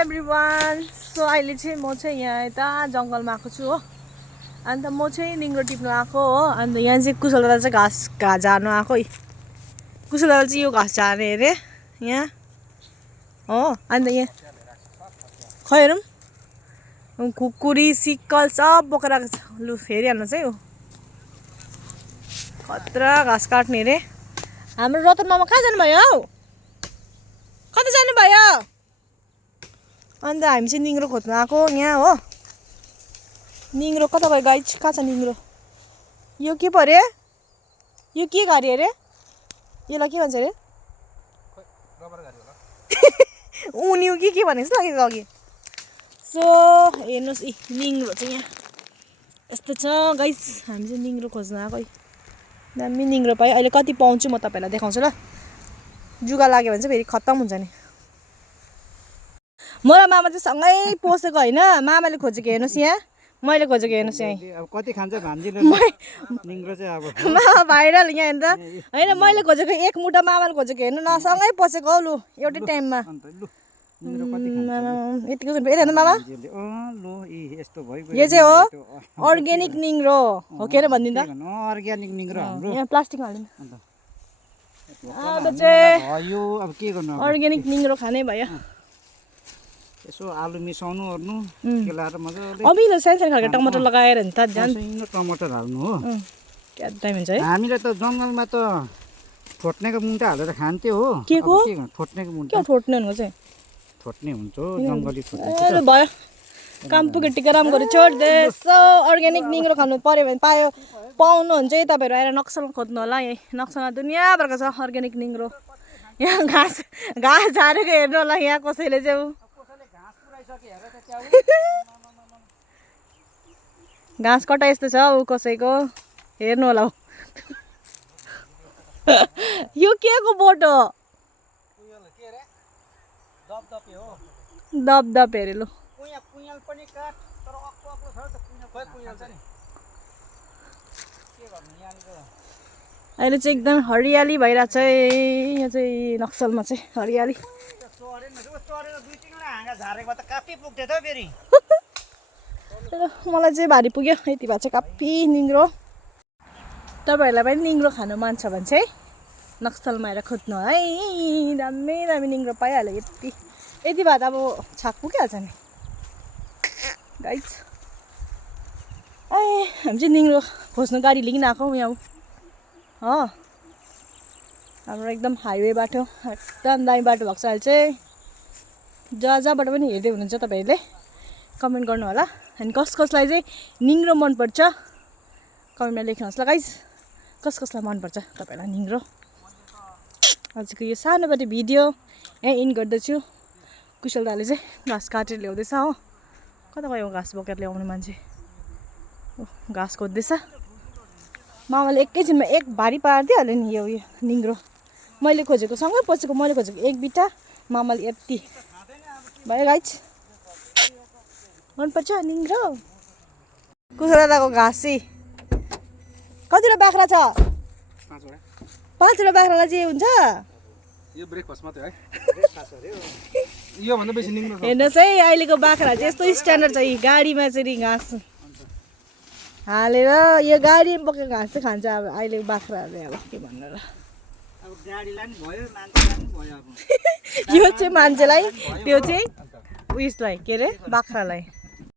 everyone so अहिले चाहिँ म चाहिँ यहाँ यता जङ्गलमा आएको छु हो अन्त म चाहिँ निङ्ग्रो टिप्नु आएको हो अन्त यहाँ चाहिँ कुशल दादा चाहिँ घाँस झार्नु आएको है कुशल दादा चाहिँ यो घाँस झार्ने अरे यहाँ हो अन्त यहाँ खै हेरौँ खुकुरी सिक्कल सब बोकेर आएको छ लु हेरिहाल्नुहोस् है हो खतरा घाँस काट्ने अरे हाम्रो रतन मामा कहाँ जानुभयो हौ कता जानुभयो अन्त हामी चाहिँ निङ्ग्रो खोज्नु आएको यहाँ हो निङ्ग्रो कता गयो गाई कहाँ छ निङ्ग्रो यो के पो अरे यो के गाडी अरे यसलाई के भन्छ अरे उनी के भनेको जस्तो लागेको अघि सो हेर्नुहोस् यी निङ्ग्रो चाहिँ यहाँ यस्तो छ गाइस हामी चाहिँ निङ्ग्रो खोज्नु आएको है दामी निङ्ग्रो पाएँ अहिले कति पाउँछु म तपाईँलाई देखाउँछु ल जुगा लाग्यो भने चाहिँ फेरि खत्तम हुन्छ नि म र मामा चाहिँ सँगै पसेको होइन मामाले खोजेको हेर्नुहोस् यहाँ मैले खोजेको हेर्नुहोस् यहाँ अब कति खान्छ भान्जिलो निङ्ग्रो चाहिँ अब मामा भाइरल यहाँ हेर्नु त होइन मैले खोजेको एक मुठा मामाले खोजेको हेर्नु न सँगै पसेको हौ लु एउटै टाइममा यतिको हेर्नु मामा यो चाहिँ हो अर्ग्यानिक निङ्ग्रो हो के अरे भनिदिनु त अर्ग्यानिक निङ्ग्रो हाम्रो यहाँ प्लास्टिकमा हालिदिनु अब चाहिँ यो अब के गर्नु अर्ग्यानिक निङ्ग्रो खाने भयो यसो आलु मिसाउनु ओर्नु केलाएर मजाले अमिलो सानो सानो खालको टमाटर लगाएर नि त झन् टमाटर हाल्नु हो क्या टाइम हुन्छ है हामीले त जङ्गलमा त ठोट्नेको मुन्टा हालेर खान्थ्यो हो के को ठोट्नेको मुन्टा के ठोट्ने भनेको चाहिँ ठोट्ने हुन्छ हो जङ्गली ठोट्ने ए भयो काम पुग्यो टिका राम गरे छोड दे सो अर्ग्यानिक निङ्ग्रो खानु पर्यो भने पाउनुहुन्छ है तपाईँहरू आएर नक्सलमा खोज्नु होला यही नक्सलमा दुनियाँभरको छ अर्ग्यानिक निङ्ग्रो यहाँ घाँस झारेको हेर्नु होला यहाँ कसैले चाहिँ घाँस कटा यस्तो छ ऊ कसैको हेर्नु होला यो के को बोट हो दपदप हेरे लु अहिले चाहिँ एकदम हरियाली भइरहेछ है यहाँ चाहिँ नक्सलमा चाहिँ हरियाली मलाई चाहिँ भारी पुग्यो यति भए चाहिँ काफी निङ्ग्रो तपाईँहरूलाई पनि निङ्ग्रो खानु मन छ भने चाहिँ नक्सलमा आएर खोज्नु है दामी दामी निङ्ग्रो पाइहाल्यो यति भए त अब छाक पुगिहाल्छ नि गाइस हामी चाहिँ निङ्ग्रो खोज्नु गाडी लिन आएको यहाँ हो हाम्रो एकदम हाइवे बाटो एकदम दामी बाटो भएको छ अहिले चाहिँ जहाँबाट पनि हेर्दै हुनुहुन्छ तपाईँहरूले कमेन्ट गर्नु होला अनि कसलाई चाहिँ निङ्ग्रो मनपर्छ कमेन्टमा लेख्नुहोस् ल गाइस कसलाई मनपर्छ तपाईँलाई निङ्ग्रो आजको यो सानोबटे भिडियो यहाँ इन गर्दछु कुशल दाले चाहिँ घाँस काटेर ल्याउँदैछ हो कता गयो घाँस बोकेर ल्याउने मान्छे घाँस खोज्दैछ मामाले एकैछिनमा एक भारी पारिदिइहाल्यो नि यो निङ्ग्रो मैले खोजेको सँगै पसेको मैले खोजेको एक बिटा मामाले यति भयो गाइस मनपर्छ निङ्ग्रो कुशल दादाको घाँस चाहिँ कतिवटा बाख्रा छ 5वटा बाख्रालाई चाहिँ हुन्छ यो ब्रेकफास्ट मात्रै है ब्रेकफास्ट अरे यो भन्दा बेसी निङ्ग्रो हेर्नुहोस् है अहिलेको बाख्रा चाहिँ यस्तो स्ट्यान्डर्ड छ गाडीमा चाहिँ घाँस हालेर यो गाडीमा बोकेको घाँस चाहिँ खान्छ अब अहिलेको बाख्राहरूले अब के भन्नु र अब गाडीलाई नि भयो मान्छेलाई नि भयो अब यो चाहिँ मान्छेलाई त्यो चाहिँ उयसलाई के अरे बाख्रालाई